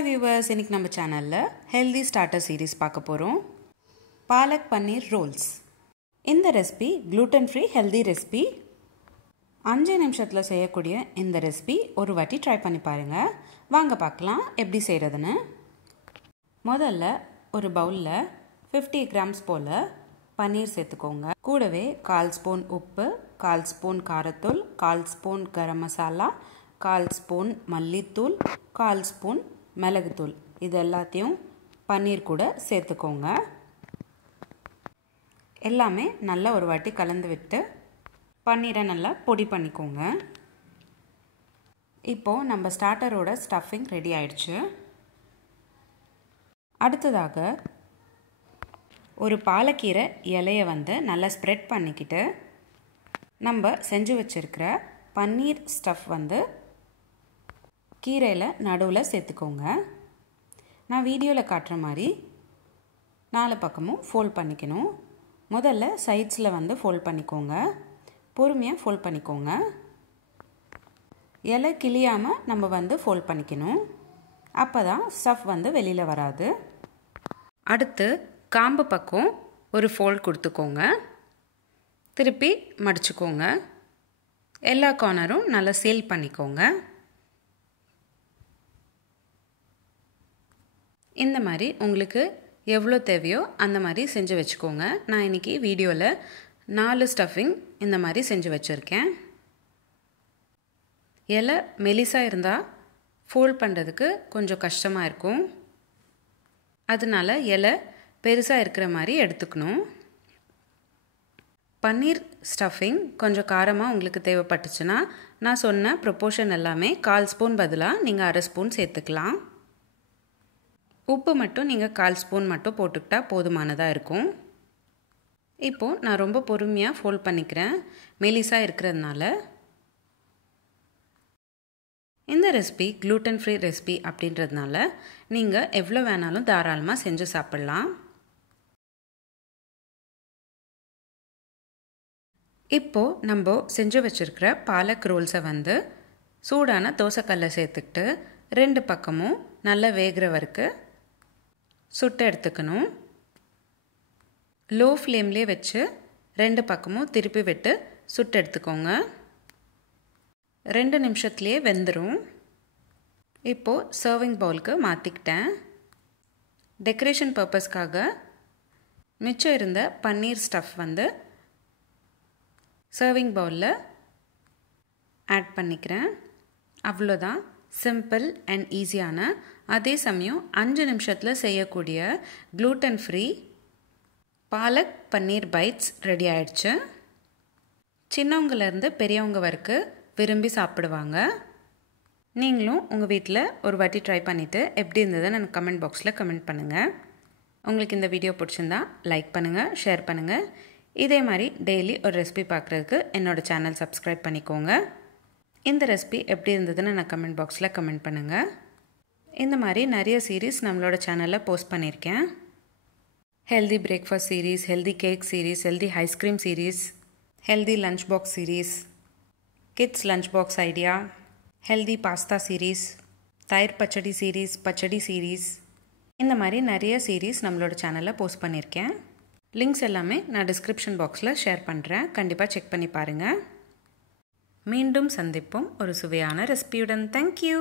Hi viewers, இன்னைக்கு நம்ம சேனல்ல healthy starter series பார்க்க போறோம். பாலக் பன்னீர் ரோல்ஸ். இந்த recipe gluten free healthy recipe. 5 நிமிஷத்துல செய்யக்கூடிய இந்த ரெசிபி ஒரு வாட்டி ட்ரை பண்ணி பாருங்க. வாங்க பார்க்கலாம் எப்படி செய்யறதுன்னு. முதல்ல ஒரு பவுல்ல 50 grams போல பன்னீர் சேர்த்துக்கோங்க. கூடவே 1/4 ஸ்பூன் உப்பு, 1/4 spoon காரத்தூள், 1/4 spoon garam masala, 1/4 spoon மல்லித்தூள், 1/4 ஸ்பூன் மிளகுத்தூள் இது எல்லாத்தையும் பன்னீர் கூட சேர்த்துக்கோங்க. எல்லாமே நல்லா ஒரு வாட்டி கலந்து விட்டு பன்னீரை நல்லா பொடி பண்ணிக்கோங்க. இப்போ நம்ம ஸ்டார்டரோட ஸ்டஃபிங் ரெடி ஆயிடுச்சு. அடுத்ததாக ஒரு பாலக்கீரை இலையை நல்லா ஸ்ப்ரெட் பண்ணிக்கிட்டு நம்ம செஞ்சு வச்சிருக்கிற பன்னீர் ஸ்டஃப் கீரையில் நடுவில் சேர்த்துக்கோங்க. நான் வீடியோவில் காட்டுற மாதிரி 4 பக்கமும் ஃபோல்ட் பண்ணிக்கணும். முதல்ல சைட்ஸில் ஃபோல்ட் பண்ணிக்கோங்க. பொறுமையாக ஃபோல்ட் பண்ணிக்கோங்க. இலை கிளியாமல் நம்ம ஃபோல்ட் பண்ணிக்கணும். அப்போ தான் ஸ்டஃப் வெளியில் வராது. அடுத்து காம்பு பக்கம் ஒரு ஃபோல்ட் கொடுத்துக்கோங்க. திருப்பி மடிச்சுக்கோங்க. எல்லா கார்னரும் நல்லா சீல் பண்ணிக்கோங்க. இந்த மாதிரி உங்களுக்கு எவ்வளோ தேவையோ அந்த மாதிரி செஞ்சு வச்சுக்கோங்க. நான் இன்றைக்கி வீடியோவில் 4 ஸ்டஃபிங் இந்த மாதிரி செஞ்சு வச்சுருக்கேன். இலை மெலிசாக இருந்தால் ஃபோல்ட் பண்ணுறதுக்கு கொஞ்சம் கஷ்டமாக இருக்கும். அதனால இலை பெருசாக இருக்கிற மாதிரி எடுத்துக்கணும். பன்னீர் ஸ்டஃபிங் கொஞ்சம் காரமாக உங்களுக்கு தேவைப்பட்டுச்சுன்னா நான் சொன்ன ப்ரொப்போர்ஷன் எல்லாமே 1/4 ஸ்பூன் பதிலாக நீங்கள் 1/2 ஸ்பூன் சேர்த்துக்கலாம். உப்பு மட்டும் நீங்கள் 1/4 ஸ்பூன் மட்டும் போட்டுக்கிட்டா போதுமானதாக இருக்கும். இப்போது நான் ரொம்ப பொறுமையாக ஃபோல்ட் பண்ணிக்கிறேன், மெலிசாக இருக்கிறதுனால. இந்த ரெசிபி க்ளூட்டன் ஃப்ரீ ரெசிபி அப்படின்றதுனால நீங்கள் எவ்வளோ வேணாலும் தாராளமாக செஞ்சு சாப்பிட்லாம். இப்போது நம்ம செஞ்சு வச்சுருக்கிற பாலக் ரோல்ஸை சூடான தோசைக்கல்லை சேர்த்துக்கிட்டு 2 பக்கமும் நல்லா வேகிற வரைக்கும் சுட்டு எடுத்துக்கணும். லோ ஃப்ளேம்லேயே வச்சு 2 பக்கமும் திருப்பி விட்டு சுட்டு எடுத்துக்கோங்க. 2 நிமிஷத்துலேயே வெந்துடும். இப்போது சர்விங் பவுலுக்கு மாற்றிக்கிட்டேன். டெக்கரேஷன் பர்பஸ்க்காக மிச்சம் இருந்த பன்னீர் ஸ்டஃப் சர்விங் பவுலில் ஆட் பண்ணிக்கிறேன். அவ்வளோதான். சிம்பிள் அண்ட் ஈஸியான, அதே சமயம் 5 நிமிஷத்தில் செய்யக்கூடிய க்ளூட்டன் ஃப்ரீ பாலக் பன்னீர் பைட்ஸ் ரெடி ஆயிடுச்சு. சின்னவங்கலேருந்து பெரியவங்க வரைக்கும் விரும்பி சாப்பிடுவாங்க. நீங்களும் உங்கள் வீட்டில் ஒரு வாட்டி ட்ரை பண்ணிவிட்டு எப்படி இருந்ததுன்னு எனக்கு கமெண்ட் பாக்ஸில் கமெண்ட் பண்ணுங்கள். உங்களுக்கு இந்த வீடியோ பிடிச்சிருந்தா லைக் பண்ணுங்கள், ஷேர் பண்ணுங்கள். இதே மாதிரி டெய்லி ஒரு ரெசிபி பார்க்குறதுக்கு என்னோடய சேனல் சப்ஸ்கிரைப் பண்ணிக்கோங்க. இந்த ரெசிபி எப்படி இருந்ததுன்னு நான் கமெண்ட் பாக்ஸில் கமெண்ட் பண்ணுங்கள். இந்த மாதிரி நிறைய சீரீஸ் நம்மளோட சேனலில் போஸ்ட் பண்ணியிருக்கேன். Healthy breakfast series, healthy cake series, healthy ice cream series, healthy lunch box series, kids lunch box idea, healthy pasta series, தயிர் பச்சடி சீரீஸ், பச்சடி சீரீஸ், இந்த மாதிரி நிறைய சீரீஸ் நம்மளோட சேனலில் போஸ்ட் பண்ணியிருக்கேன். லிங்க்ஸ் எல்லாமே நான் டிஸ்கிரிப்ஷன் பாக்ஸில் ஷேர் பண்ணுறேன். கண்டிப்பாக செக் பண்ணி பாருங்கள். மீண்டும் சந்திப்போம் ஒரு சுவையான ரெசிபியுடன். தேங்க்யூ.